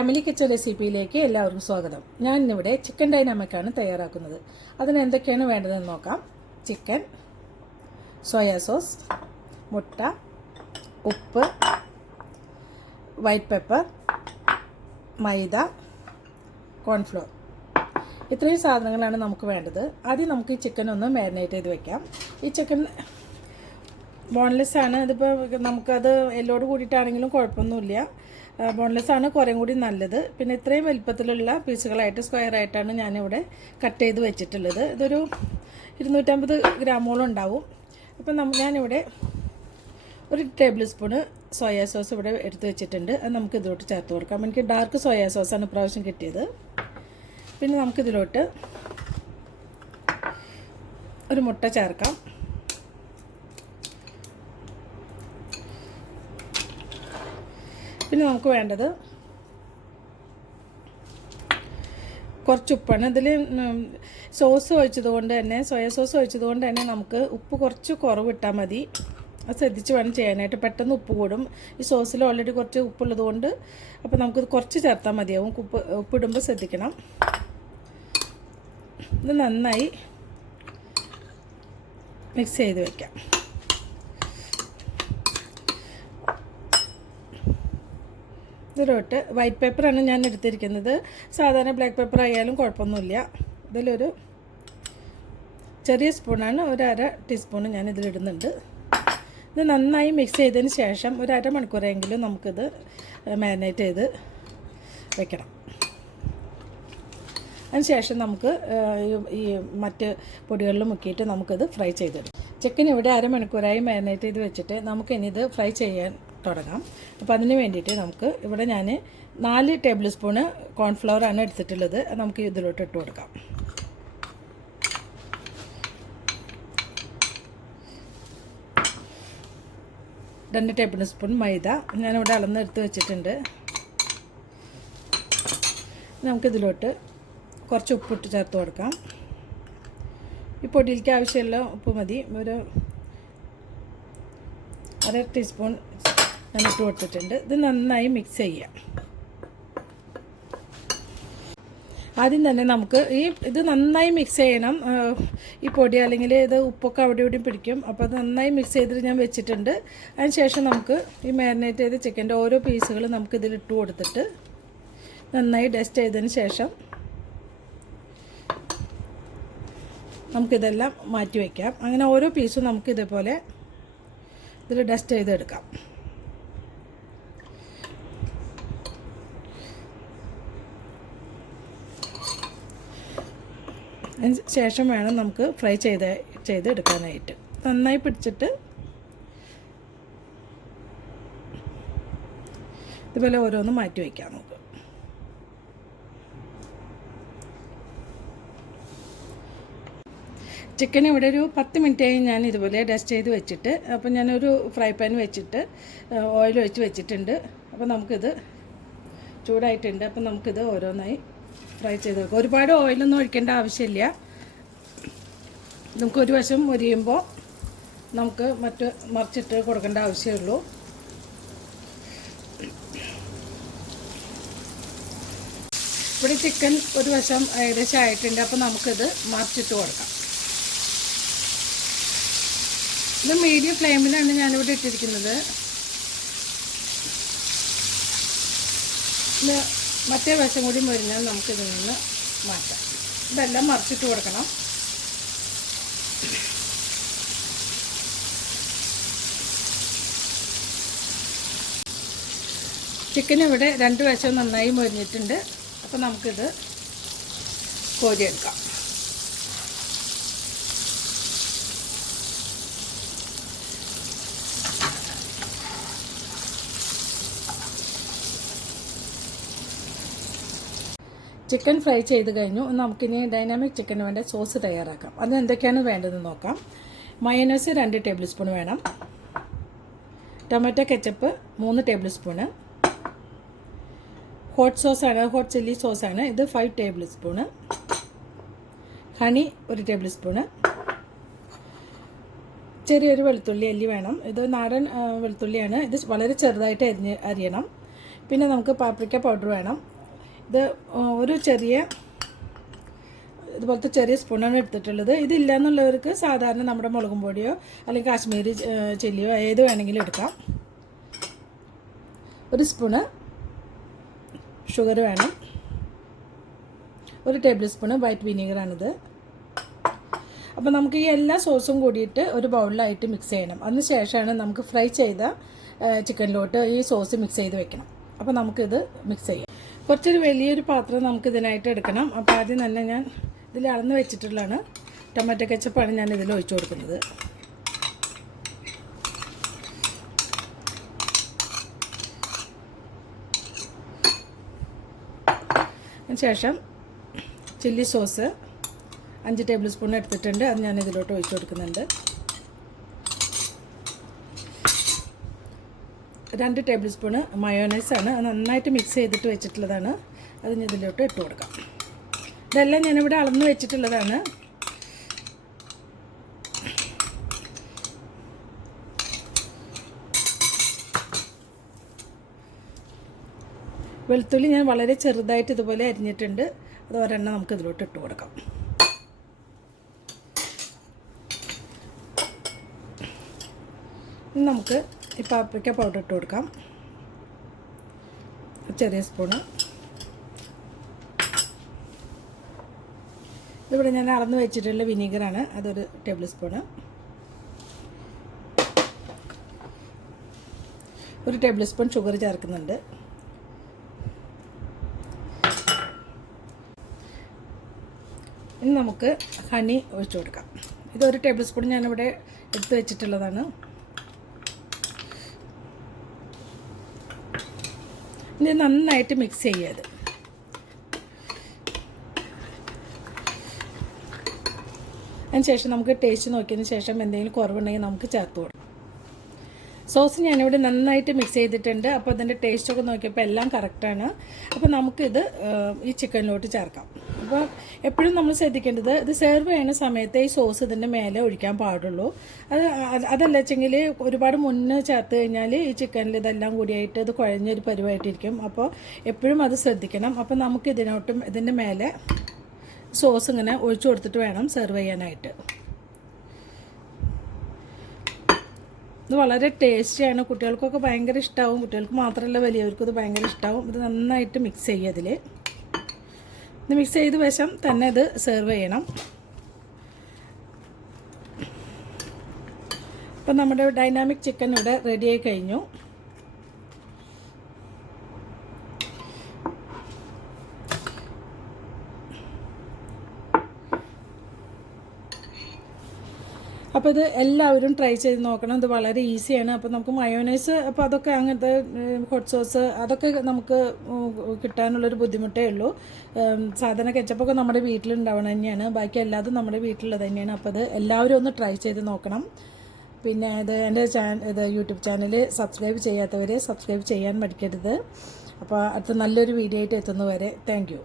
Family kitchen റെസിപ്പിയിലേക്ക് എല്ലാവർക്കും സ്വാഗതം. ഞാൻ ഇന്നിവിടെ ചിക്കൻ ഡൈനാമിക്കാണ് തയ്യാറാക്കുന്നത്. അതിന് എന്തൊക്കെയാണ് വേണ്ടതെന്ന് നോക്കാം. ചിക്കൻ, സോയാ സോസ്, മുട്ട, ഉപ്പ്, വൈറ്റ് പെപ്പർ, മൈദ, കോൺഫ്ലോർ. ഇത്രയും സാധനങ്ങളാണ് നമുക്ക് വേണ്ടത്. ആദ്യം നമുക്ക് ഈ ചിക്കൻ ഒന്ന് മാരിനേറ്റ് ചെയ്ത് വെക്കാം. ഈ ചിക്കൻ ബോൺലെസ് ആണ്. ഇതിപ്പോൾ നമുക്കത് എല്ലോട് കൂടിയിട്ടാണെങ്കിലും കുഴപ്പമൊന്നുമില്ല. ബോൺലെസ് ആണ് കുറേ കൂടി നല്ലത്. പിന്നെ ഇത്രയും വലുപ്പത്തിലുള്ള പീസുകളായിട്ട് സ്ക്വയറായിട്ടാണ് ഞാനിവിടെ കട്ട് ചെയ്ത് വെച്ചിട്ടുള്ളത്. ഇതൊരു 250 ഗ്രാമോളം ഉണ്ടാവും. അപ്പം ഞാനിവിടെ ഒരു ടേബിൾ സ്പൂണ് സോയാ സോസ് ഇവിടെ എടുത്ത് വെച്ചിട്ടുണ്ട്. അത് നമുക്ക് ഇതിലോട്ട് ചേർത്ത് കൊടുക്കാം. എനിക്ക് ഡാർക്ക് സോയാ സോസാണ് ഇപ്രാവശ്യം കിട്ടിയത്. പിന്നെ നമുക്കിതിലോട്ട് ഒരു മുട്ട ചേർക്കാം. പിന്നെ നമുക്ക് വേണ്ടത് കുറച്ച് ഉപ്പാണ്. ഇതിൽ സോസ് ഒഴിച്ചതുകൊണ്ട് തന്നെ, സോയാ സോസ് ഒഴിച്ചതുകൊണ്ട് തന്നെ നമുക്ക് ഉപ്പ് കുറച്ച് കുറവിട്ടാൽ മതി. അത് ശ്രദ്ധിച്ച് വേണം ചെയ്യാനായിട്ട്. പെട്ടെന്ന് ഉപ്പ് കൂടും. ഈ സോസിൽ ഓൾറെഡി കുറച്ച് ഉപ്പുള്ളത് കൊണ്ട് അപ്പോൾ നമുക്കിത് കുറച്ച് ചേർത്താൽ മതിയാവും. ഉപ്പിടുമ്പോൾ ശ്രദ്ധിക്കണം. ഇത് നന്നായി മിക്സ് ചെയ്ത് വയ്ക്കാം. ഇതിലോട്ട് വൈറ്റ് പേപ്പറാണ് ഞാൻ എടുത്തിരിക്കുന്നത്. സാധാരണ ബ്ലാക്ക് പേപ്പർ ആയാലും കുഴപ്പമൊന്നുമില്ല. ഇതിലൊരു ചെറിയ സ്പൂണാണ്, ഒരു അര ടീസ്പൂണ് ഞാൻ ഇതിലിടുന്നുണ്ട്. ഇത് നന്നായി മിക്സ് ചെയ്തതിന് ശേഷം ഒരു അരമണിക്കൂറെങ്കിലും നമുക്കിത് മാരിനേറ്റ് ചെയ്ത് വെക്കണം. അതിനുശേഷം നമുക്ക് ഈ മറ്റ് പൊടികളിൽ മുക്കിയിട്ട് നമുക്കിത് ഫ്രൈ ചെയ്തെടുക്കാം. ചിക്കൻ ഇവിടെ അരമണിക്കൂറായി മാരിനേറ്റ് ചെയ്ത് വെച്ചിട്ട് നമുക്കിനി ഇത് ഫ്രൈ ചെയ്യാൻ തുടങ്ങാം. അപ്പോൾ അതിന് വേണ്ടിയിട്ട് നമുക്ക് ഇവിടെ ഞാൻ 4 ടേബിൾ സ്പൂണ് കോൺഫ്ലവറാണ് എടുത്തിട്ടുള്ളത്. അത് നമുക്ക് ഇതിലോട്ട് ഇട്ട് കൊടുക്കാം. രണ്ട് ടേബിൾ സ്പൂൺ മൈദ ഞാനിവിടെ അളന്നെടുത്ത് വെച്ചിട്ടുണ്ട്. നമുക്കിതിലോട്ട് കുറച്ച് ഉപ്പിട്ട് ചേർത്ത് കൊടുക്കാം. ഈ പൊടിയിലേക്ക് ആവശ്യമുള്ള ഉപ്പ് മതി. ഒരു അര ടീസ്പൂൺ ഞാൻ ഇട്ട് കൊടുത്തിട്ടുണ്ട്. ഇത് നന്നായി മിക്സ് ചെയ്യാം. ആദ്യം തന്നെ നമുക്ക് ഇത് നന്നായി മിക്സ് ചെയ്യണം. ഈ പൊടി അല്ലെങ്കിൽ ഇത് ഉപ്പൊക്കെ അവിടെ ഇവിടെയും പിടിക്കും. അപ്പോൾ അത് നന്നായി മിക്സ് ചെയ്തിട്ട് ഞാൻ വെച്ചിട്ടുണ്ട്. അതിന് ശേഷം നമുക്ക് ഈ മാരിനേറ്റ് ചെയ്ത ചിക്കൻ്റെ ഓരോ പീസുകൾ നമുക്കിതിൽ ഇട്ട് കൊടുത്തിട്ട് നന്നായി ഡസ്റ്റ് ചെയ്തതിന് ശേഷം നമുക്കിതെല്ലാം മാറ്റി വയ്ക്കാം. അങ്ങനെ ഓരോ പീസും നമുക്ക് ഇതേപോലെ ഇതിൽ ഡസ്റ്റ് ചെയ്തെടുക്കാം. അതിന് ശേഷം വേണം നമുക്ക് ഫ്രൈ ചെയ്തെടുക്കാനായിട്ട്. നന്നായി പിടിച്ചിട്ട് ഇതുപോലെ ഓരോന്നും മാറ്റി വയ്ക്കാം നമുക്ക്. ചിക്കൻ ഇവിടെ ഒരു 10 മിനിറ്റായി ഞാൻ ഇതുപോലെ ഡസ്റ്റ് ചെയ്ത് വെച്ചിട്ട്. അപ്പോൾ ഞാനൊരു ഫ്രൈ പാൻ വെച്ചിട്ട് ഓയിൽ ഒഴിച്ച് വെച്ചിട്ടുണ്ട്. അപ്പോൾ നമുക്കിത് ചൂടായിട്ടുണ്ട്. അപ്പോൾ നമുക്കിത് ഓരോന്നായി ഫ്രൈ ചെയ്ത് വെക്കാം. ഒരുപാട് ഓയിലൊന്നും ഒഴിക്കേണ്ട ആവശ്യമില്ല. നമുക്കൊരു വശം മുരിയുമ്പോൾ നമുക്ക് മറിച്ചിട്ട് കൊടുക്കേണ്ട ആവശ്യമുള്ളൂ. ഇവിടെ ചിക്കൻ ഒരു വശം ഏകദേശം ആയിട്ടുണ്ട്. അപ്പോൾ നമുക്കിത് മറിച്ചിട്ട് കൊടുക്കാം. ഇത് മീഡിയം ഫ്ലെയിമിലാണ് ഞാനിവിടെ ഇട്ടിരിക്കുന്നത്. മറ്റേ വശം കൂടി മുരിഞ്ഞാൽ നമുക്കിതിൽ നിന്ന് മാറ്റാം. ഇതെല്ലാം മറിച്ചിട്ട് കൊടുക്കണം. ചിക്കൻ ഇവിടെ 2 വശവും നന്നായി മുരിഞ്ഞിട്ടുണ്ട്. അപ്പോൾ നമുക്കിത് കോരിയെടുക്കാം. ചിക്കൻ ഫ്രൈ ചെയ്ത് കഴിഞ്ഞു. നമുക്കിനി ഡൈനാമിക് ചിക്കന് വേണ്ട സോസ് തയ്യാറാക്കാം. അത് എന്തൊക്കെയാണ് വേണ്ടതെന്ന് നോക്കാം. മയോനൈസ് 2 ടേബിൾ സ്പൂൺ വേണം. Tomato ketchup 3 tablespoon. Hot chilli സോസാണ് ഇത് 5 tablespoon. Honey 1 tablespoon. ചെറിയൊരു വെളുത്തുള്ളി അല്ലി വേണം. ഇത് നാടൻ വെളുത്തുള്ളിയാണ്. ഇത് വളരെ ചെറുതായിട്ട് അരിയണം. പിന്നെ നമുക്ക് പാപ്രിക്ക പൗഡർ വേണം, ഇത് ഒരു ചെറിയ ഇതുപോലത്തെ ചെറിയ സ്പൂണാണ് എടുത്തിട്ടുള്ളത്. ഇതില്ല എന്നുള്ളവർക്ക് സാധാരണ നമ്മുടെ മുളകും പൊടിയോ അല്ലെങ്കിൽ കാശ്മീരി ചില്ലിയോ ഏത് വേണമെങ്കിലും എടുക്കാം. ഒരു സ്പൂണ് ഷുഗർ വേണം. 1 ടേബിൾ സ്പൂണ് വൈറ്റ് വിനീഗറാണിത്. അപ്പോൾ നമുക്ക് ഈ എല്ലാ സോസും കൂടിയിട്ട് ഒരു ബൗളിലായിട്ട് മിക്സ് ചെയ്യണം. അതിന് ശേഷമാണ് നമുക്ക് ഫ്രൈ ചെയ്ത ചിക്കനിലോട്ട് ഈ സോസ് മിക്സ് ചെയ്ത് വെക്കണം. അപ്പോൾ നമുക്കിത് മിക്സ് ചെയ്യാം. കുറച്ചൊരു വലിയൊരു പാത്രം നമുക്ക് ഇതിനായിട്ട് എടുക്കണം. അപ്പോൾ ആദ്യം തന്നെ ഞാൻ ഇതിൽ അളന്ന് വെച്ചിട്ടുള്ളതാണ് ടൊമാറ്റോ കെച്ചപ്പാണ് ഞാൻ ഇതിൽ ഒഴിച്ചു കൊടുക്കുന്നത്. അതിനുശേഷം ചില്ലി സോസ് 5 ടേബിൾ സ്പൂൺ എടുത്തിട്ടുണ്ട്. അത് ഞാൻ ഇതിലോട്ട് ഒഴിച്ചു കൊടുക്കുന്നുണ്ട്. 2 ടേബിൾ സ്പൂണ് മയോനൈസാണ്. അത് നന്നായിട്ട് മിക്സ് ചെയ്തിട്ട് വെച്ചിട്ടുള്ളതാണ്. അത് ഞാൻ ഇതിലോട്ട് ഇട്ട് കൊടുക്കാം. ഇതെല്ലാം ഞാനിവിടെ അളന്ന് വെച്ചിട്ടുള്ളതാണ്. വെളുത്തുള്ളി ഞാൻ വളരെ ചെറുതായിട്ട് ഇതുപോലെ അരിഞ്ഞിട്ടുണ്ട്. അത് ഒരെണ്ണം നമുക്ക് ഇതിലോട്ട് ഇട്ട് കൊടുക്കാം. ഇനി നമുക്ക് ഈ പാപ്രിക്ക പൗഡർ ഇട്ട് കൊടുക്കാം. ചെറിയ സ്പൂണ്. ഇതിവിടെ ഞാൻ അളന്ന് വെച്ചിട്ടുള്ള വിനീഗറാണ്. അതൊരു table spoon. 1 table spoon sugar ചേർക്കുന്നുണ്ട്. ഇനി നമുക്ക് ഹണി ഒഴിച്ചു കൊടുക്കാം. ഇതൊരു ടേബിൾ സ്പൂൺ ഞാനിവിടെ എടുത്ത് വെച്ചിട്ടുള്ളതാണ്. ഇനി നന്നായിട്ട് മിക്സ് ചെയ്യാത്. അതിനുശേഷം നമുക്ക് ടേസ്റ്റ് നോക്കിയതിന് ശേഷം എന്തെങ്കിലും കുറവുണ്ടെങ്കിൽ നമുക്ക് ചേർത്ത് കൊടുക്കാം. സോസ് ഞാനിവിടെ നന്നായിട്ട് മിക്സ് ചെയ്തിട്ടുണ്ട്. അപ്പോൾ അതിൻ്റെ ടേസ്റ്റൊക്കെ നോക്കിയപ്പോൾ എല്ലാം കറക്റ്റാണ്. അപ്പോൾ നമുക്കിത് ഈ ചിക്കനിലോട്ട് ചേർക്കാം. അപ്പോൾ എപ്പോഴും നമ്മൾ ശ്രദ്ധിക്കേണ്ടത് ഇത് സെർവ് ചെയ്യുന്ന സമയത്ത് ഈ സോസ് ഇതിൻ്റെ മേലെ ഒഴിക്കാൻ പാടുള്ളൂ. അതല്ല വെച്ചെങ്കിൽ ഒരുപാട് മുന്നേ ചേർത്ത് കഴിഞ്ഞാൽ ഈ ചിക്കനിൽ ഇതെല്ലാം കൂടിയായിട്ട് ഇത് കുഴഞ്ഞൊരു പരുവായിട്ടിരിക്കും. അപ്പോൾ എപ്പോഴും അത് ശ്രദ്ധിക്കണം. അപ്പോൾ നമുക്ക് ഇതിൻ്റെ മേലെ സോസ് ഇങ്ങനെ ഒഴിച്ചു കൊടുത്തിട്ട് വേണം സെർവ് ചെയ്യാനായിട്ട്. ഇത് വളരെ ടേസ്റ്റിയാണ്. കുട്ടികൾക്കൊക്കെ ഭയങ്കര ഇഷ്ടമാവും. കുട്ടികൾക്ക് മാത്രമല്ല വലിയവർക്കും ഇത് ഭയങ്കര ഇഷ്ടമാവും. ഇത് നന്നായിട്ട് മിക്സ് ചെയ്യുക. ഇത് മിക്സ് ചെയ്ത വശം തന്നെ ഇത് സെർവ് ചെയ്യണം. അപ്പം നമ്മുടെ ഡൈനാമിക് ചിക്കൻ ഇവിടെ റെഡിയായി കഴിഞ്ഞു. അപ്പോൾ ഇത് എല്ലാവരും ട്രൈ ചെയ്ത് നോക്കണം. ഇത് വളരെ ഈസിയാണ്. അപ്പോൾ നമുക്ക് മയോനൈസ് അപ്പോൾ അതൊക്കെ അങ്ങനത്തെ ഹോട്ട് സോസ് അതൊക്കെ നമുക്ക് കിട്ടാനുള്ളൊരു ബുദ്ധിമുട്ടേ ഉള്ളൂ. സാധാരണ കെച്ചപ്പൊക്കെ നമ്മുടെ വീട്ടിലുണ്ടാവണം തന്നെയാണ്. ബാക്കി എല്ലാതും നമ്മുടെ വീട്ടിലുള്ളത് തന്നെയാണ്. അപ്പോൾ ഇത് എല്ലാവരും ഒന്ന് ട്രൈ ചെയ്ത് നോക്കണം. പിന്നെ എൻ്റെ യൂട്യൂബ് ചാനൽ സബ്സ്ക്രൈബ് ചെയ്യാത്തവർ സബ്സ്ക്രൈബ് ചെയ്യാൻ മടിക്കരുത്. അപ്പോൾ അടുത്ത നല്ലൊരു വീഡിയോ ആയിട്ട് എത്തുന്നവരെ താങ്ക് യു.